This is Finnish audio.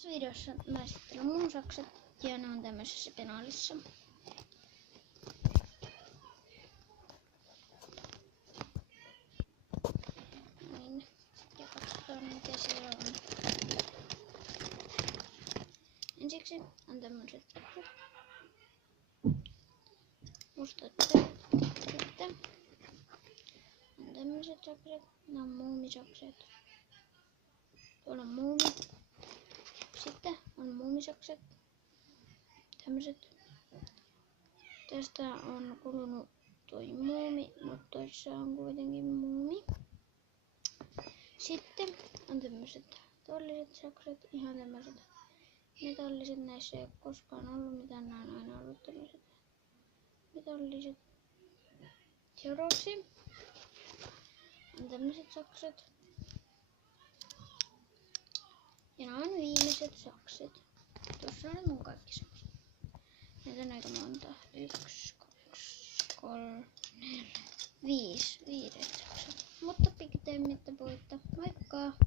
Tässä videossa mä esittelen mun sakset ja ne on tämmöisessä penaalissa. Niin, ja katsotaan mitä siellä on. Ensiksi on tämmöiset sakset. Mustat sitten on tämmöiset sakset. Ne on muumisakset. Tuolla on muumi. Sitten on muumisakset. Tämmöiset. Tästä on kulunut toi muumi, mutta toissa on kuitenkin muumi. Sitten on tämmöiset todelliset sakset, ihan tämmöiset metalliset. Näissä ei ole koskaan ollut mitään, nämä on aina ollut tämmöiset metalliset. Seuraavaksi on tämmöiset sakset. Ja nämä on viimeiset sakset. Tuossa on mun kaikki sakset. Näitä on aika monta. 1, 2, 3, 4, 5.